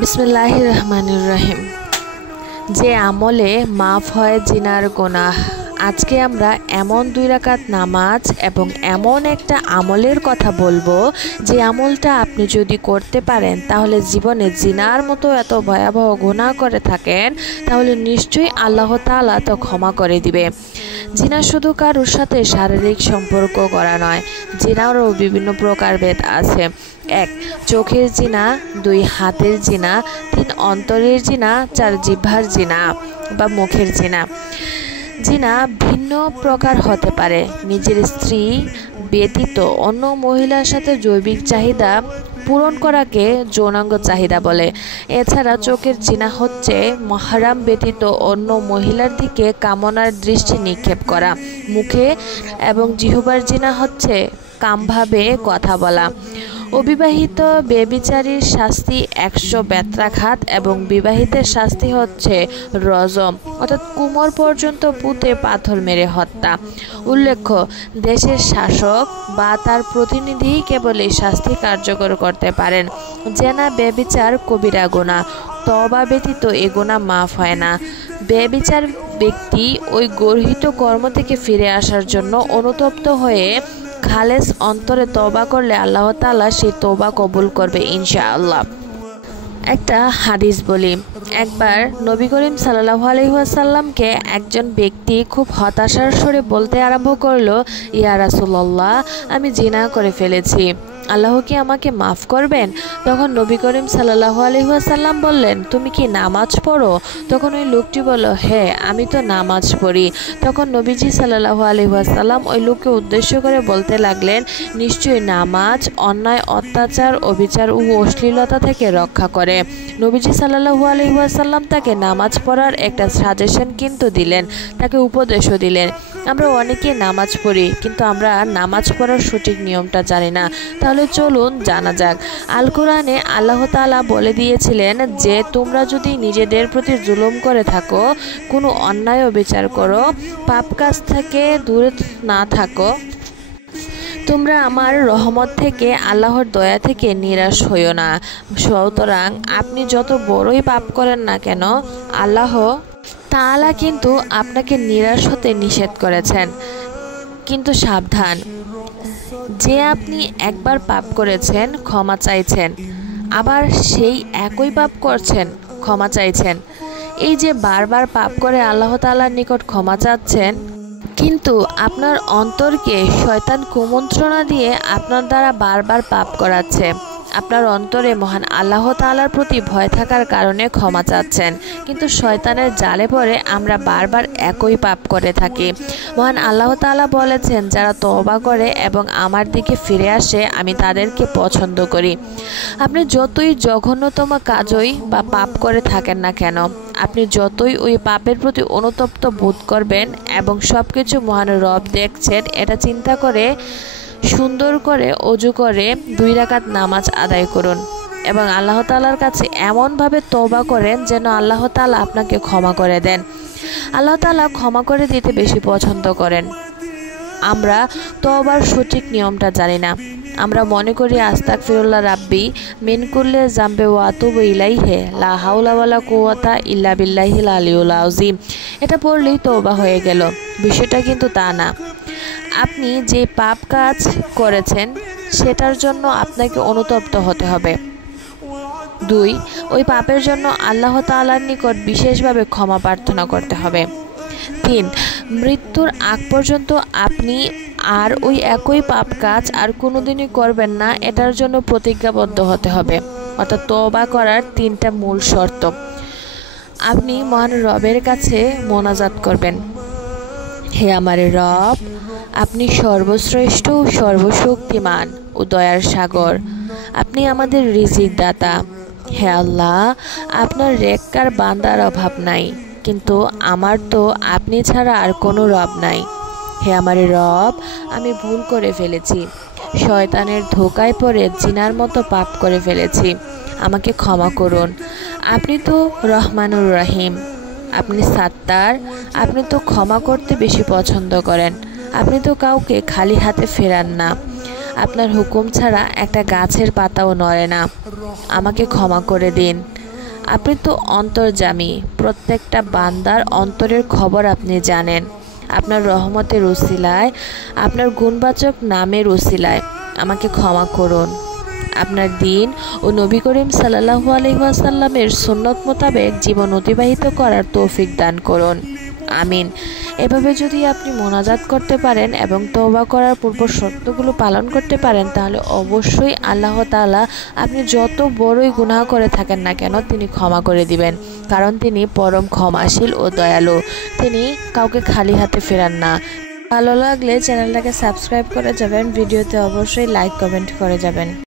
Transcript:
বিসমিল্লাহির রহমানির রহিম। যে আমলে মাফ হয় জিনার গুনাহ। আজকে আমরা এমন 2 রাকাত নামাজ এবং এমন একটা আমলের কথা বলবো যে আমলটা আপনি যদি করতে পারেন তাহলে জীবনে জিনার মতো এত ভয়াবহ গুনাহ করে থাকেন তাহলে নিশ্চয়ই আল্লাহ তাআলা তো ক্ষমা করে দিবে। জিনা শুধু কারোর সাথে শারীরিক সম্পর্ক করা নয়, জিনারও বিভিন্ন প্রকারভেদ আছে। 1. চোখের জিনা, 2. হাতের জিনা, 3. অন্তরের জিনা, 4. জিহ্বার জিনা বা মুখের জিনা। জিনা ভিন্ন প্রকার হতে পারে। নিজের স্ত্রী ব্যতীত অন্য মহিলার সাথে জৈবিক চাহিদা পূরণ করাকে যৌনাঙ্গ চাহিদা বলে। এছাড়া চোখের জিনা হচ্ছে মাহরাম ব্যতীত অন্য মহিলার দিকে কামনার দৃষ্টি নিক্ষেপ করা। মুখে এবং জিহ্বার জিনা হচ্ছে কামভাবে কথা বলা। অবিবাহিত ব্যভিচারীর শাস্তি 100 বেত্রাঘাত এবং বিবাহিতের শাস্তি হচ্ছে রজম অর্থাৎ কোমর পর্যন্ত পুঁতে পাথর মেরে হত্যা। উল্লেখ্য, দেশের শাসক বা তার প্রতিনিধি কেবল এই শাস্তি কার্যকর করতে পারেন। জেনা ব্যভিচার কবিরা গুনাহ, তওবা ব্যতীত এ গুনাহ মাফ হয় না। ব্যভিচার ব্যক্তি ওই গর্হিত কর্ম থেকে ফিরে আসার জন্য অনুতপ্ত হয়ে খালেস অন্তরে তওবা করলে আল্লাহ তাআলা সেই তওবা কবুল করবে ইনশাআল্লাহ। একটা হাদিস বলি। একবার নবী করিম সাল্লাল্লাহু আলাইহি ওয়াসাল্লামকে একজন ব্যক্তি খুব হতাশার স্বরে বলতে আরম্ভ করলো, ইয়া রাসূলুল্লাহ, আমি জিনা করে ফেলেছি, আল্লাহ কি আমাকে মাফ করবেন? তখন নবী করিম সাল্লাল্লাহু আলাইহি ওয়াসাল্লাম বললেন, তুমি কি নামাজ পড়ো? তখন ওই লোকটি বলল, হ্যাঁ, আমি তো নামাজ পড়ি। তখন নবীজি সাল্লাল্লাহু আলাইহি ওয়াসাল্লাম ওই লোককে উদ্দেশ্য করে বলতে লাগলেন, নিশ্চয়ই নামাজ অন্যায়, অত্যাচার, অবিচার ও অশ্লীলতা থেকে রক্ষা করে। নবীজি সাল্লাল্লাহু আলাইহি ওয়াসাল্লাম তাকে নামাজ পড়ার একটা সাজেশন কিন্তু দিলেন, তাকে উপদেশও দিলেন। আমরা অনেকে নামাজ পড়ি, কিন্তু আমরা নামাজ পড়ার সঠিক নিয়মটা জানি না। তাহলে চলুন জানা যাক। আল কোরআনে আল্লাহ তাআলা বলে দিয়েছিলেন যে তোমরা যদি নিজেদের প্রতি জুলুম করে থাকো, কোনো অন্যায় বিচার করো, পাপ কাজ থেকে দূরে না থাকো, তোমরা আমার রহমত থেকে, আল্লাহর দয়া থেকে নিরাশ হইও না। সুতরাং আপনি যত বড়ই পাপ করেন না কেন, আল্লাহ তাআলা কিন্তু আপনাকে নিরাশ হতে নিষেধ করেছেন। কিন্তু সাবধান, যে আপনি একবার পাপ করেছেন, ক্ষমা চাইছেন, আবার সেই একই পাপ করছেন, ক্ষমা চাইছেন, এই যে বারবার পাপ করে আল্লাহ তাআলার নিকট ক্ষমা চাচ্ছেন, কিন্তু আপনার অন্তরকে শয়তান কুমন্ত্রণা দিয়ে আপনার দ্বারা বারবার পাপ করাচ্ছে। আপনার অন্তরে মহান আল্লাহ তাআলার প্রতি ভয় থাকার কারণে ক্ষমা চাচ্ছেন, কিন্তু শয়তানের জালে পড়ে আমরা বারবার একই পাপ করে থাকি। মহান আল্লাহ তাআলা বলেছেন, যারা তওবা করে এবং আমার দিকে ফিরে আসে আমি তাদেরকে পছন্দ করি। আপনি যতই জঘন্যতম কাজই বা পাপ করে থাকেন না কেন, আপনি যতই ওই পাপের প্রতি অনুতপ্ত বোধ করবেন এবং সব কিছু মহান রব দেখছেন, এটা চিন্তা করে সুন্দর করে ওযু করে 2 রাকাত নামাজ আদায় করুন এবং আল্লাহ তাআলার কাছে এমনভাবে তওবা করেন যেন আল্লাহ তাআলা আপনাকে ক্ষমা করে দেন। আল্লাহ তাআলা ক্ষমা করে দিতে বেশি পছন্দ করেন। আমরা তওবার সঠিক নিয়মটা জানি না। আমরা মনে করি আস্তাগফিরুল্লাহ রাব্বি মিন কুল্লি যামবি ওয়া আতুবু ইলাইহি লা হাওলা ওয়ালা কুওয়াতা ইল্লা বিল্লাহিল আলিয়্যিল আযীম, এটা পড়লেই তওবা হয়ে গেল। বিষয়টা কিন্তু তা না। আপনি যে পাপ কাজ করেছেন সেটার জন্য আপনাকে অনুতপ্ত হতে হবে। 2. ওই পাপের জন্য আল্লাহ তাআলার নিকট বিশেষভাবে ক্ষমা প্রার্থনা করতে হবে। 3. মৃত্যুর আগ পর্যন্ত আপনি আর ওই একই পাপ কাজ আর কোনোদিনই করবেন না, এটার জন্য প্রতিজ্ঞাবদ্ধ হতে হবে। অর্থাৎ তওবা করার 3টা মূল শর্ত। আপনি মহান রবের কাছে মোনাজাত করবেন, হে আমার রব, আপনি সর্বশ্রেষ্ঠ ও সর্বশক্তিমান ও দয়ার সাগর, আপনি আমাদের রিজিক দাতা। হে আল্লাহ, আপনার নেককার বান্দার অভাব নাই, কিন্তু আমার তো আপনি ছাড়া আর কোনো রব নাই। হে আমার রব, আমি ভুল করে ফেলেছি, শয়তানের ধোকায় পড়ে জিনার মতো পাপ করে ফেলেছি, আমাকে ক্ষমা করুন। আপনি তো রহমানুর রহিম, আপনি সাত্তার, আপনি তো ক্ষমা করতে বেশি পছন্দ করেন, আপনি তো কাউকে খালি হাতে ফেরান না, আপনার হুকুম ছাড়া একটা গাছের পাতাও নড়ে না। আমাকে ক্ষমা করে দিন। আপনি তো অন্তর্যামী, প্রত্যেকটা বান্দার অন্তরের খবর আপনি জানেন। আপনার রহমতের উসিলায়, আপনার গুণবাচক নামের উসিলায় আমাকে ক্ষমা করুন। আপনার দিন ও নবী করিম সাল্লাল্লাহু আলাইহি ওয়াসাল্লামের সুন্নত মোতাবেক জীবন অতিবাহিত করার তৌফিক দান করুন। আমিন। এভাবে যদি আপনি মোনাজাত করতে পারেন এবং তওবা করার পূর্ব শর্তগুলো পালন করতে পারেন, তাহলে অবশ্যই আল্লাহ তাআলা আপনি যত বড়ই গুনাহ করে থাকেন না কেন তিনি ক্ষমা করে দিবেন, কারণ তিনি পরম ক্ষমাশীল ও দয়ালু। তিনি কাউকে খালি হাতে ফেরান না। ভালো লাগলে চ্যানেলটাকে সাবস্ক্রাইব করে যাবেন, ভিডিওতে অবশ্যই লাইক কমেন্ট করে যাবেন।